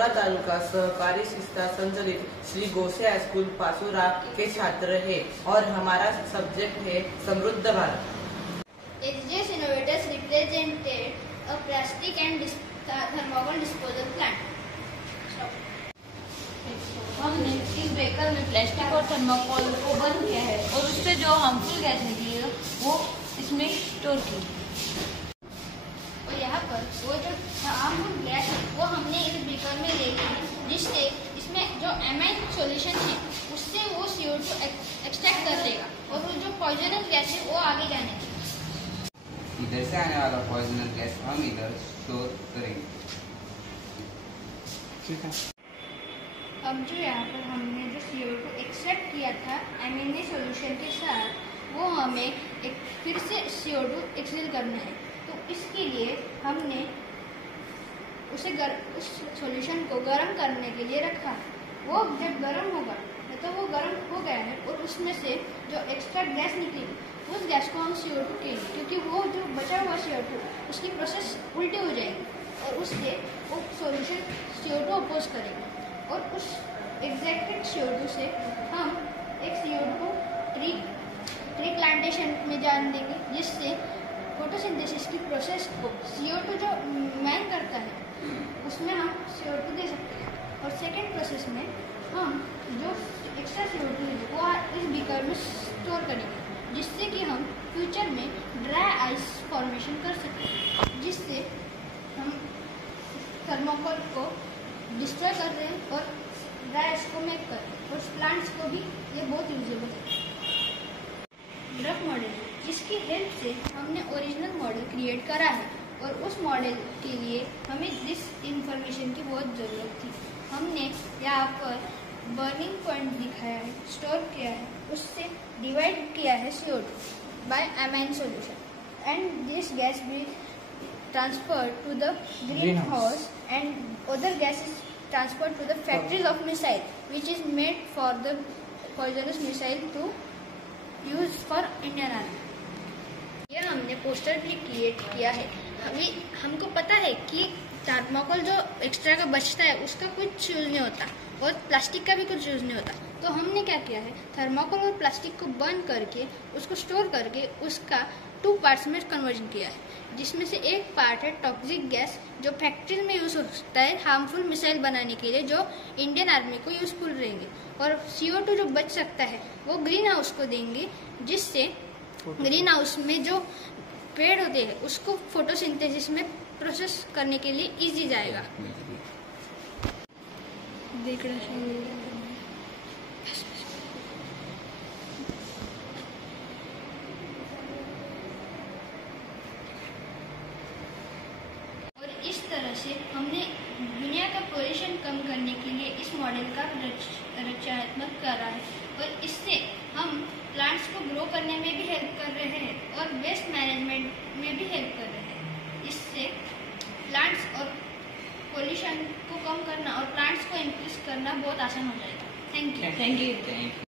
पाचोरा तालुका सहकारी संस्था संचालित श्री गोसे हाई स्कूल पाचोरा के छात्र हैं और हमारा सब्जेक्ट है समृद्ध Bharat. HGS innovators represented a plastic and thermocol disposal plant. हमने इस बेकर में प्लास्टिक और थर्माकोल को बंद किया है और उससे जो हार्मफुल गैस निकली है वो इसमें स्टोर की। और यहाँ पर वो जो हार्मफुल गैस है वो हमने इस बेकर में ले ली है, जिससे इसमें जो एमाइन सॉल्यूशन है उससे वो CO2 एक्सट्रैक्ट कर लेगा और वो जो पॉइजनस गैस है वो आगे जाने देगा। इधर से आने वाला पॉइजनस गैस हम इधर स्टोर करेंगे। ठीक है। अब जो यहाँ पर हमने जो CO2 एक्सट्रैक्ट किया था एमिने सॉल्यूशन के साथ, वो हमें फिर से CO2 एक्सहेल करना है। तो इसके लिए हमने उस सॉल्यूशन को गर्म करने के लिए रखा। वो जब गर्म होगा तो वो गर्म हो गया है और उसमें से जो एक्सट्रैक्ट गैस निकलेगी उस गैस को हम CO2 कहेंगे, क्योंकि वो जो बचा हुआ CO2 उसकी प्रोसेस उल्टी हो जाएगी और उससे वो सॉल्यूशन CO2 अपोज करेगा और उस एग्जैक्टेड CO2 से हम एक CO2 को ट्री प्लांटेशन में जान देंगे, जिससे फोटोसिंथेसिस की प्रोसेस को CO2 जो मैन करता है उसमें हम CO2 दे सकते हैं। और सेकेंड प्रोसेस में हम जो एक्स्ट्रा CO2 है वो इस बीकर में स्टोर करेंगे, जिससे कि हम फ्यूचर में ड्राई आइस फॉर्मेशन कर सकते हैं, जिससे हम थर्मोकोल को डिस्ट्रॉय कर रहे हैं और ड्राई आइस को मेक कर रहे हैं और प्लांट्स को भी ये बहुत यूजेबल है। ड्रग मॉडल, जिसकी हेल्प से हमने ओरिजिनल मॉडल क्रिएट करा है और उस मॉडल के लिए हमें इस इंफॉर्मेशन की बहुत ज़रूरत थी। हमने यहाँ पर बर्निंग पॉइंट दिखाया है, स्टोर किया है, उससे डिवाइड किया है CO2 by amine solution and this gas भी transferred to the greenhouse and other gases transferred to the factories of missile, which is made for the poisonous missile to use for Indian Army. यह हमने poster भी create किया है। हमको पता है कि थर्माकोल जो एक्स्ट्रा का बचता है उसका कुछ यूज नहीं होता और प्लास्टिक का भी कुछ यूज नहीं होता। तो हमने क्या किया है, थर्माकोल और प्लास्टिक को बर्न करके उसको स्टोर करके उसका 2 पार्ट्स में कन्वर्जन किया है, जिसमें से एक पार्ट है टॉक्सिक गैस जो फैक्ट्रीज में यूज हो सकता है हार्मफुल मिसाइल बनाने के लिए, जो इंडियन आर्मी को यूजफुल रहेंगे। और CO2 जो बच सकता है वो ग्रीन हाउस को देंगे, जिससे ग्रीन हाउस में जो पेड़ होते हैं उसको फोटोसिंथेसिस में प्रोसेस करने के लिए इजी जाएगा। और इस तरह से हमने दुनिया का पोल्यूशन कम करने के लिए इस मॉडल का रचनात्मक करा है और इससे हम प्लांट्स को ग्रो करने में भी हेल्प कर रहे हैं और वेस्ट मैनेजमेंट में भी हेल्प कर रहे हैं। इससे प्लांट्स और पोल्यूशन को कम करना और प्लांट्स को इंक्रीज करना बहुत आसान हो जाएगा। Thank you.